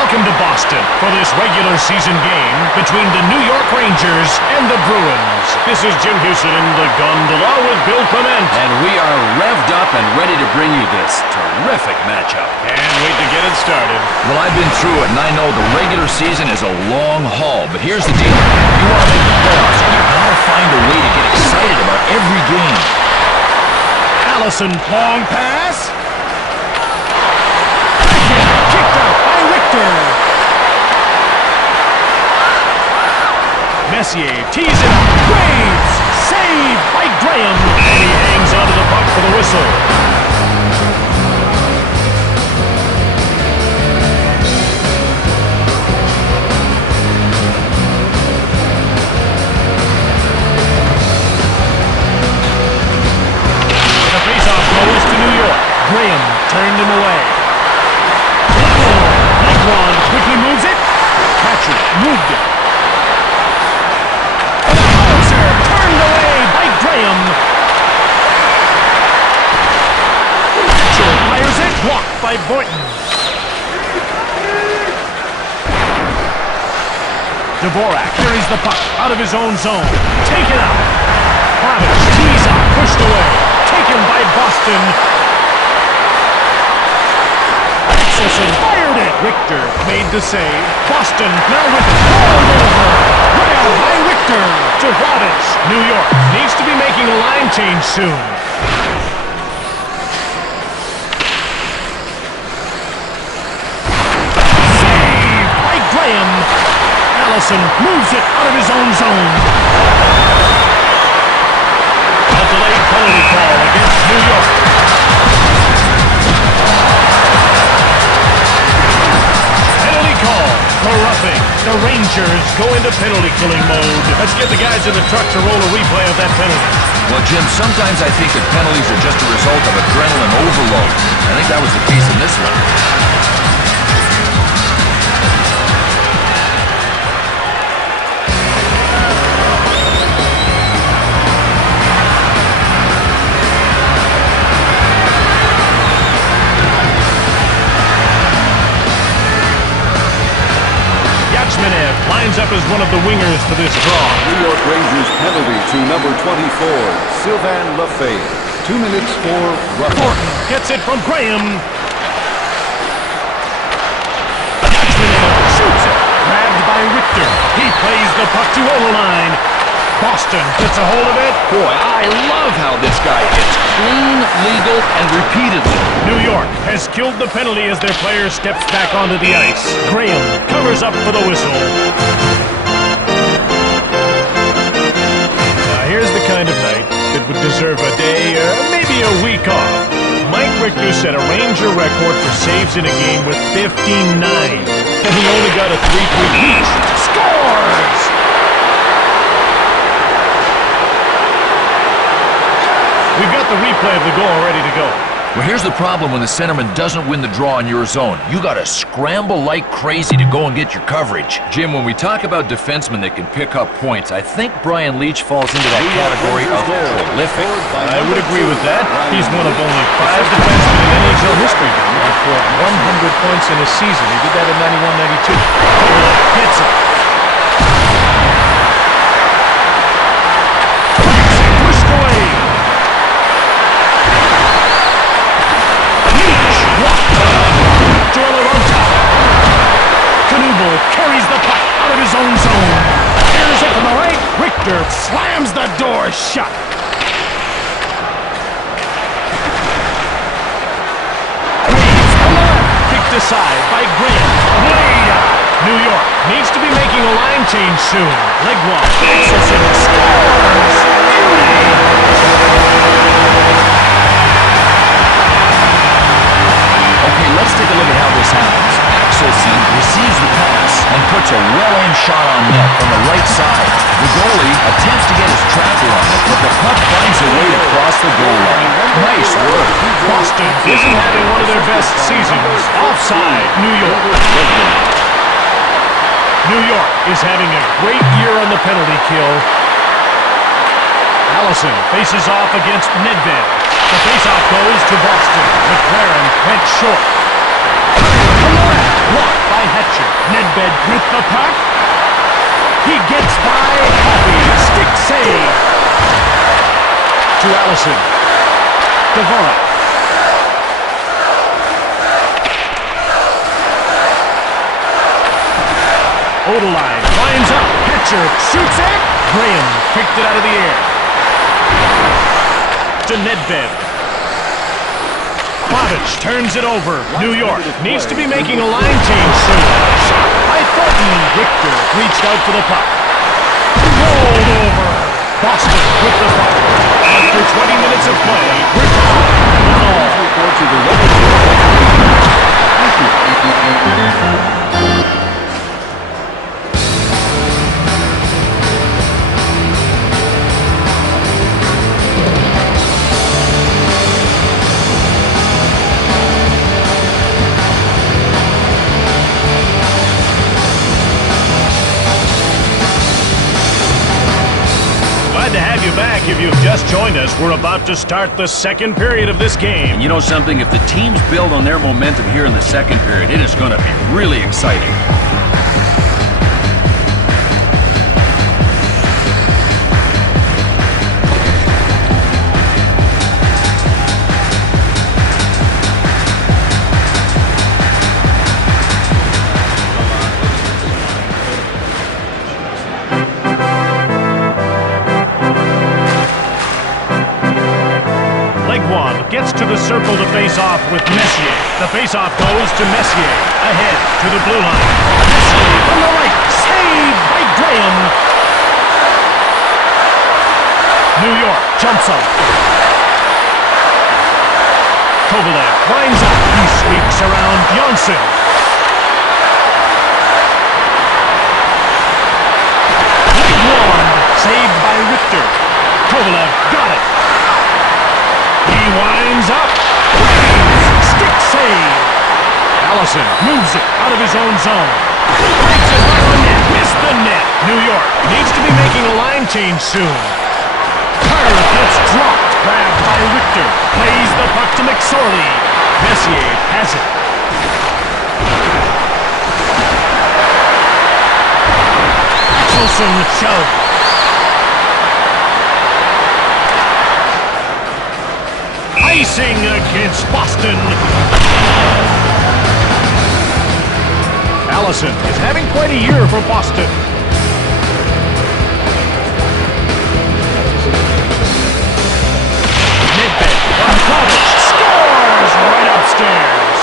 Welcome to Boston for this regular season game between the New York Rangers and the Bruins. This is Jim Houston in the gondola with Bill Clement. And we are revved up and ready to bring you this terrific matchup. Can't wait to get it started. Well, I've been through it, and I know the regular season is a long haul. But here's the deal. You want to make the playoffs, you gotta find a way to get excited about every game. Allison, long pass. Kicked out by Richter. Messier tees it up. Graves, saved by Graham. And he hangs onto the puck for the whistle. The faceoff goes to New York. Graham turned him away. Legwand quickly moves it. Patrick moved it. Turned away by Graham. Mitchell fires it. Blocked by Boynton. Dvorak carries the puck out of his own zone. Taken out. Pavic tees up. Pushed away. Taken by Boston. Axelson fired it. Richter made the save. Boston now with it. Rolled over. Grabbed by Richter. To Robbins. New York needs to be making a line change soon. Saved by Graham. Allison moves it out of his own zone. A delayed penalty call against New York. Penalty call for roughing. The Rangers go into penalty-killing mode. Let's get the guys in the truck to roll a replay of that penalty. Well, Jim, sometimes I think that penalties are just a result of adrenaline overload. I think that was the case in this one. Lines up as one of the wingers for this draw. New York Rangers penalty to number 24, Sylvain Lefebvre. 2 minutes for roughing. Gets it from Graham. Yachmanev shoots it. Grabbed by Richter. He plays the puck to Overline. Boston gets a hold of it. Boy, I love how this guy hits clean, legal, and repeatedly. New York has killed the penalty as their player steps back onto the ice. Graham covers up for the whistle. Now here's the kind of night that would deserve a day, maybe a week off. Mike Richter set a Ranger record for saves in a game with 59. And he only got a 3-point each. Scores! We've got the replay of the goal ready to go. Well, here's the problem when the centerman doesn't win the draw in your zone. You got to scramble like crazy to go and get your coverage. Jim, when we talk about defensemen that can pick up points, I think Brian Leetch falls into that category of prolific. I would agree with that. He's one of only 5 defensemen in NHL history to record 100 points in a season. He did that in 91-92. Hits it. Pushed away. Carries the puck out of his own zone. Here's it from the right. Richter slams the door shut. Graves from the left. Kicked aside by Graham. Laid out. New York needs to be making a line change soon. Legwand. Axelson scores. Okay, let's take a look at how this happens. Axelson receives the pass and puts a well-aimed shot on net from the right side. The goalie attempts to get his tracker on it, but the puck finds a way to cross the goal line. Nice work. Boston isn't having one of their best seasons. Offside, New York. New York is having a great year on the penalty kill. Allison faces off against Nedved. The faceoff goes to Boston. McLaren went short. From the left, blocked by Hetch. Nedved with the puck. He gets by Coffey. Stick save. To Allison. Dvorak. Odeline lines up. Catcher shoots it. Graham kicked it out of the air. To Nedved. Pavic turns it over. New York needs to be making a line change soon. Shot by Thornton. Richter reached out for the puck. Rolled over. Boston with the puck. After 20 minutes of play, we're tied. Report to the Glad to have you back. If you've just joined us, we're about to start the second period of this game. And you know something? If the teams build on their momentum here in the second period, it is going to be really exciting. Gets to the circle to face off with Messier. The face-off goes to Messier. Ahead to the blue line. Messier from the right. Saved by Graham. New York jumps up. Kovalev winds up. He sweeps around Johnson. Big one. Saved by Richter. Kovalev got it. He winds up. Stick save. Allison moves it out of his own zone. Breaks it by the net. Missed the net. New York needs to be making a line change soon. Carter gets dropped. Grabbed by Richter. Plays the puck to McSorley. Messier has it. Axelson shoves. Icing against Boston. Allison is having quite a year for Boston. Nedved on Pavic. Scores right upstairs.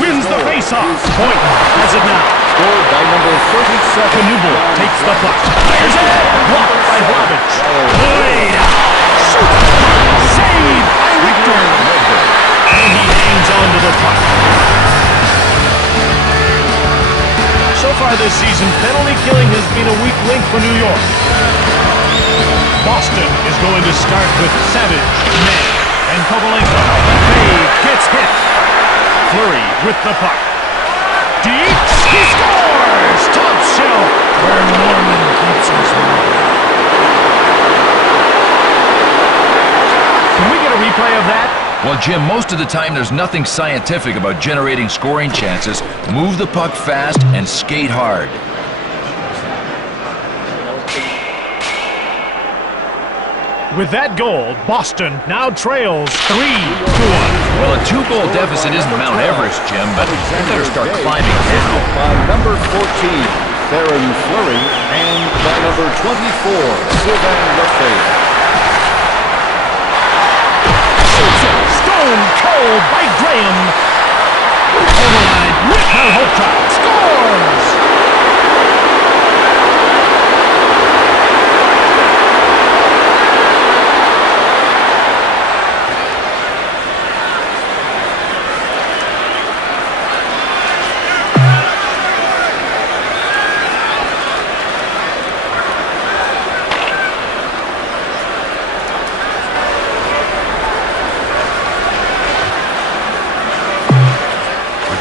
Wins the face-off. Point has it now. scored by number 37. Knubel takes the puck. Fires it. Blocked by Vlahovic. Played out. Shoot. Save by Richter. And he hangs on to the puck. So far this season, penalty killing has been a weak link for New York. Boston is going to start with Savage, May, and Kovalenko. May gets hit. Fleury with the puck. Deep. He scores! Top shelf where Norman keeps his mark. Can we get a replay of that? Well, Jim, most of the time there's nothing scientific about generating scoring chances. Move the puck fast and skate hard. With that goal, Boston now trails 3-1. Well, a 2-goal deficit isn't Mount Everest, Jim, but they better start climbing now. By number 14, Theron Fleury, and by number 24, Sylvain Lefebvre. Stone cold by Graham. Over the line with Malhotra. Scores!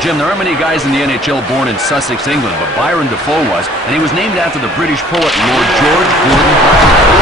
Jim, there aren't many guys in the NHL born in Sussex, England, but Byron Defoe was, and he was named after the British poet Lord George Gordon Byron.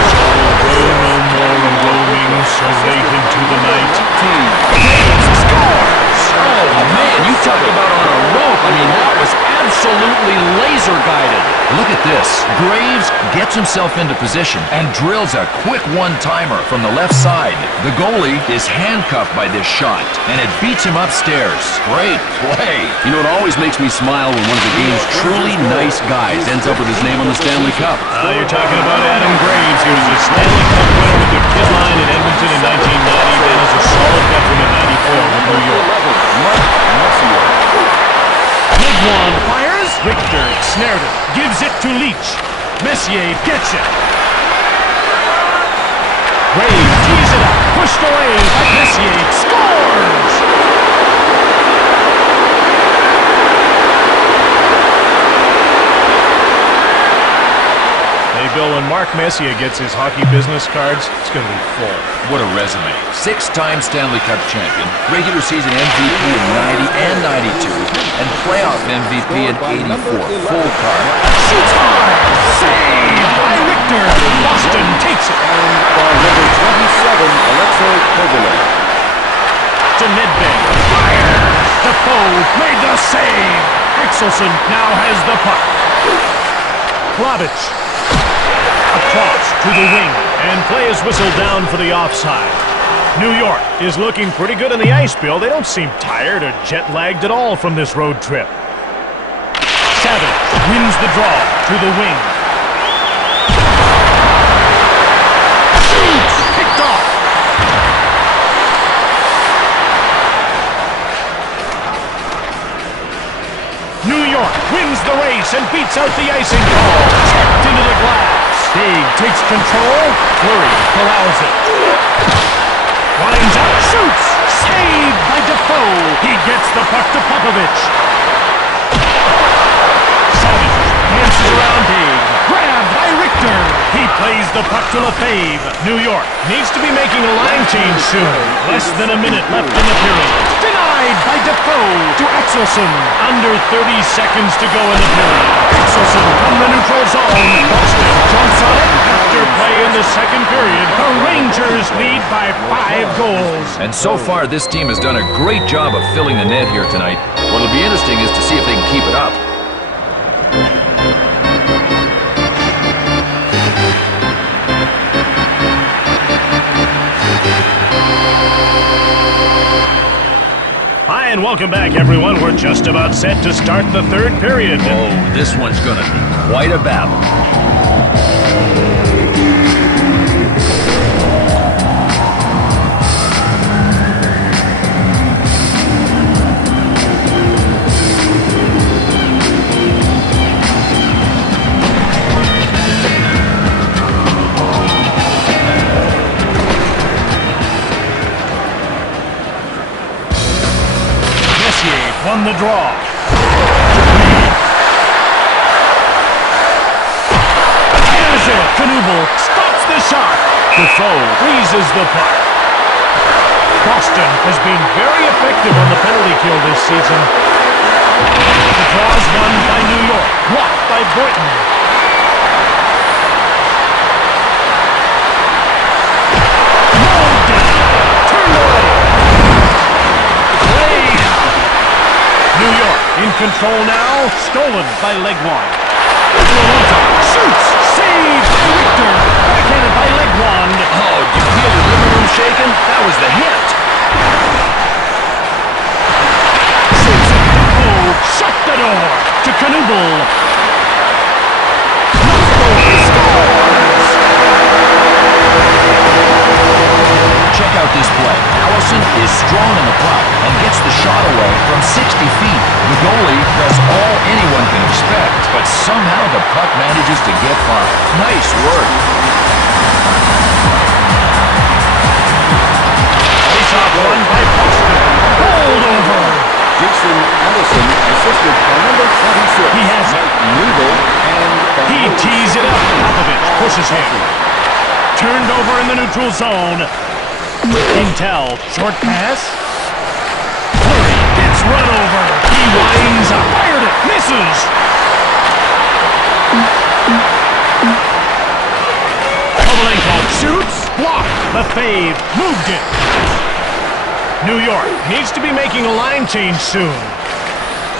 No more roaming so late into the night. Graves scores! Oh, man, you talk about on a rope. I mean, that was absolutely laser-guided. Look at this. Graves gets himself into position and drills a quick one-timer from the left side. The goalie is handcuffed by this shot, and it beats him upstairs. Great play. You know, it always makes me smile when one of the game's truly nice guys ends up with his name on the Stanley Cup. You're talking about Adam Graves. He was a Stanley Cup winner with the Kid Line in Edmonton in 1990, then as a solid veteran in 94 with New York. Legwand fires. Richter snared it. Gives it to Leach. Messier gets it. Graves tees it up. Pushed away by Messier. Scores! Hey, Bill, when Mark Messier gets his hockey business cards, it's going to be full. What a resume. 6-time Stanley Cup champion, regular season MVP in 90 and 92, and playoff MVP in 84. Full card. Shoots hard! Save by Richter! Boston takes it! And by number 27, Alexei Kovalev. To Nedved. Fire! Defoe made the save! Axelson now has the puck. Klavich. Across to the wing, and play is whistled down for the offside. New York is looking pretty good on the ice, Bill. They don't seem tired or jet-lagged at all from this road trip. Savage wins the draw to the wing. Shoots! Picked off! New York wins the race and beats out the icing call. Checked into the glass. Big takes control. Fleury allows it. Winds up, shoots. Saved by Defoe. He gets the puck to Popovich. Savage dances around Big. Grabbed by Richter. He plays the puck to Lefebvre. New York needs to be making a line change soon. Less than a minute left in the period. Denied by Defoe to Axelson. Under 30 seconds to go in the period. Axelson from the neutral zone. Boston jumps on it. After play in the second period, the Rangers lead by 5 goals. And so far, this team has done a great job of filling the net here tonight. What'll be interesting is to see if they can keep it up. Hi, and welcome back, everyone. We're just about set to start the third period. Oh, this one's gonna be quite a battle. Won the draw. Here's it. Knuble stops the shot. Defoe freezes the puck. Boston has been very effective on the penalty kill this season. The draw's won by New York. Blocked by Boynton. Rolled down. Turned away. New York in control now. Stolen by Legwand. Shoots. Saved by Richter. Backhanded by Legwand. Oh, did you feel the living room shaking? That was the hit. Shoots. Oh, shut the door to Knuble. Scores. Check out this play. Allison is strong in the puck and gets the shot away from 60 feet. The goalie does all anyone can expect, but somehow the puck manages to get by. Nice work. Face-off won by Boston. Hold over. Jason Allison assisted by number 26. He has it. Knuble and He tees it up. Popovich pushes him. Turned over in the neutral zone. Intel, short pass. Fleury gets run over. He winds up. Fired it. Misses. Kovalenko shoots. Blocked. Lefebvre moved it. New York needs to be making a line change soon.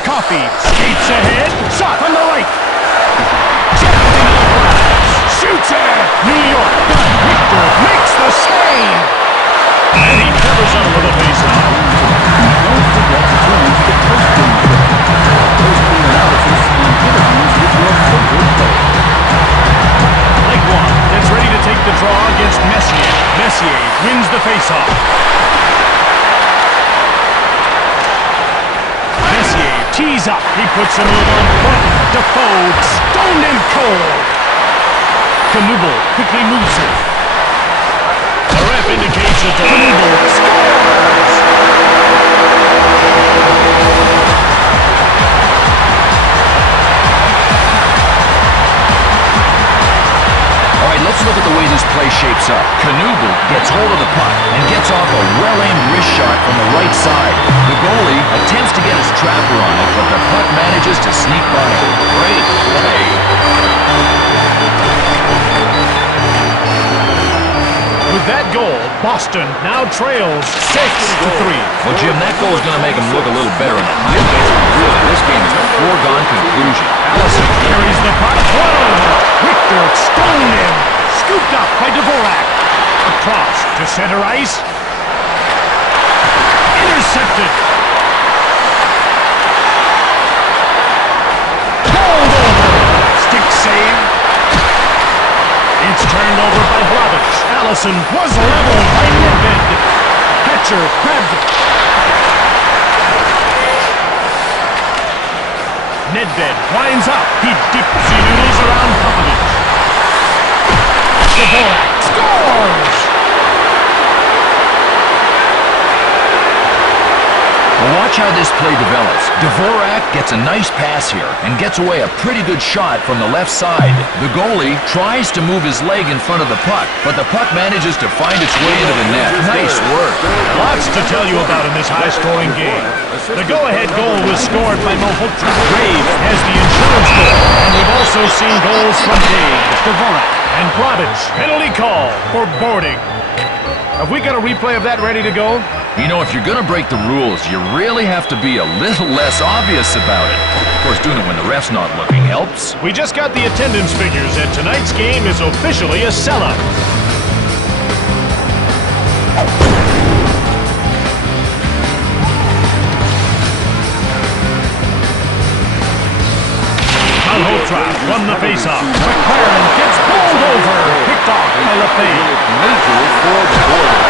Coffee skates ahead. Shot from the right. Shoots it. New York. Victor makes the save. And he covers up with a faceoff. Don't forget to tune into the post-game show. Post-game analysis and interviews with your favorite player. Lake one gets ready to take the draw against Messier. Messier wins the faceoff. Messier tees up. He puts a move on front. Defoe stoned him cold. Knubel quickly moves it. The ref indicates a Knubel scores. All right, let's look at the way this play shapes up. Knubel gets hold of the puck and gets off a well-aimed wrist shot from the right side. The goalie attempts to get his trapper on it, but the puck manages to sneak by him. Great play. With that goal, Boston now trails 6-3. Well, Jim, that goal is going to make him look a little better in the highlights. Really, this game is a foregone conclusion. Allison carries the puck. Whoa! Victor stoned him. Scooped up by Dvorak. Across to center ice. Intercepted. Pulled over. Stick save. It's turned over by Blavich. Allison was leveled by Nedved. Hatcher grabbed it. Nedved winds up. He dipsy noodles around Popovich. Dvorak scores! Well, watch how this play develops. Dvorak gets a nice pass here and gets away a pretty good shot from the left side. The goalie tries to move his leg in front of the puck, but the puck manages to find its way into the net. Nice work. Lots to tell you about in this high-scoring game. The go-ahead goal was scored by Malhotra. Graves has the insurance goal, and we've also seen goals from Dave, Dvorak, and Blavich. Penalty call for boarding. Have we got a replay of that ready to go? You know, if you're going to break the rules, you really have to be a little less obvious about it. Of course, doing it when the ref's not looking helps. We just got the attendance figures, and tonight's game is officially a sellout. Malhotra won the faceoff. McLaren gets bowled over. Picked off by Lefebvre. Major for boarding.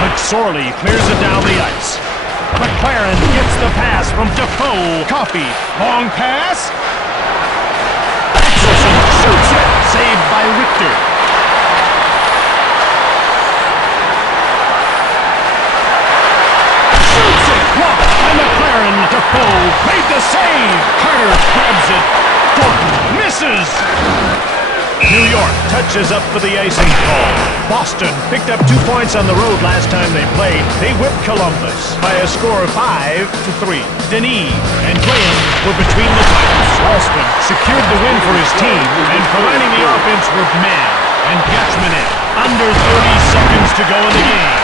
McSorley clears it down the ice. McLaren gets the pass from Defoe. Coffee. Long pass. Axelson shoots it. Saved by Richter. Shoots it. Blocked by McLaren. Defoe made the save. Carter grabs it. Thornton misses. New York touches up for the icing call. Boston picked up 2 points on the road last time they played. They whipped Columbus by a score of 5-3. Denis and Graham were between the pipes. Ralston secured the win for his team, and providing the offense were Mann and Gatchman in. Under 30 seconds to go in the game.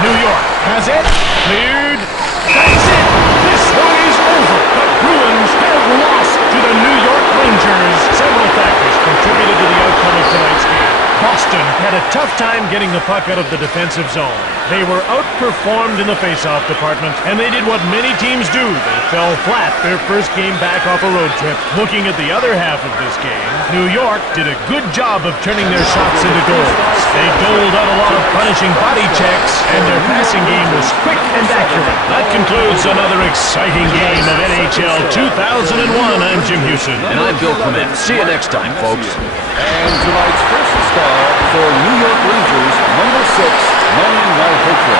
New York has it. Cleared. That's it. This one is over. The Bruins have lost to the New York Rangers. Several factors contributed to the outcome of tonight's game. Boston had a tough time getting the puck out of the defensive zone. They were outperformed in the faceoff department, and they did what many teams do. They fell flat their first game back off a road trip. Looking at the other half of this game, New York did a good job of turning their shots into goals. They doled out a lot of punishing body checks, and their passing game was quick and accurate. That concludes another exciting game of NHL 2001. I'm Jim Houston. And I'm Bill Clement. See you next time, folks. And tonight's first star for New York Rangers, number 6, Manny Malhotra.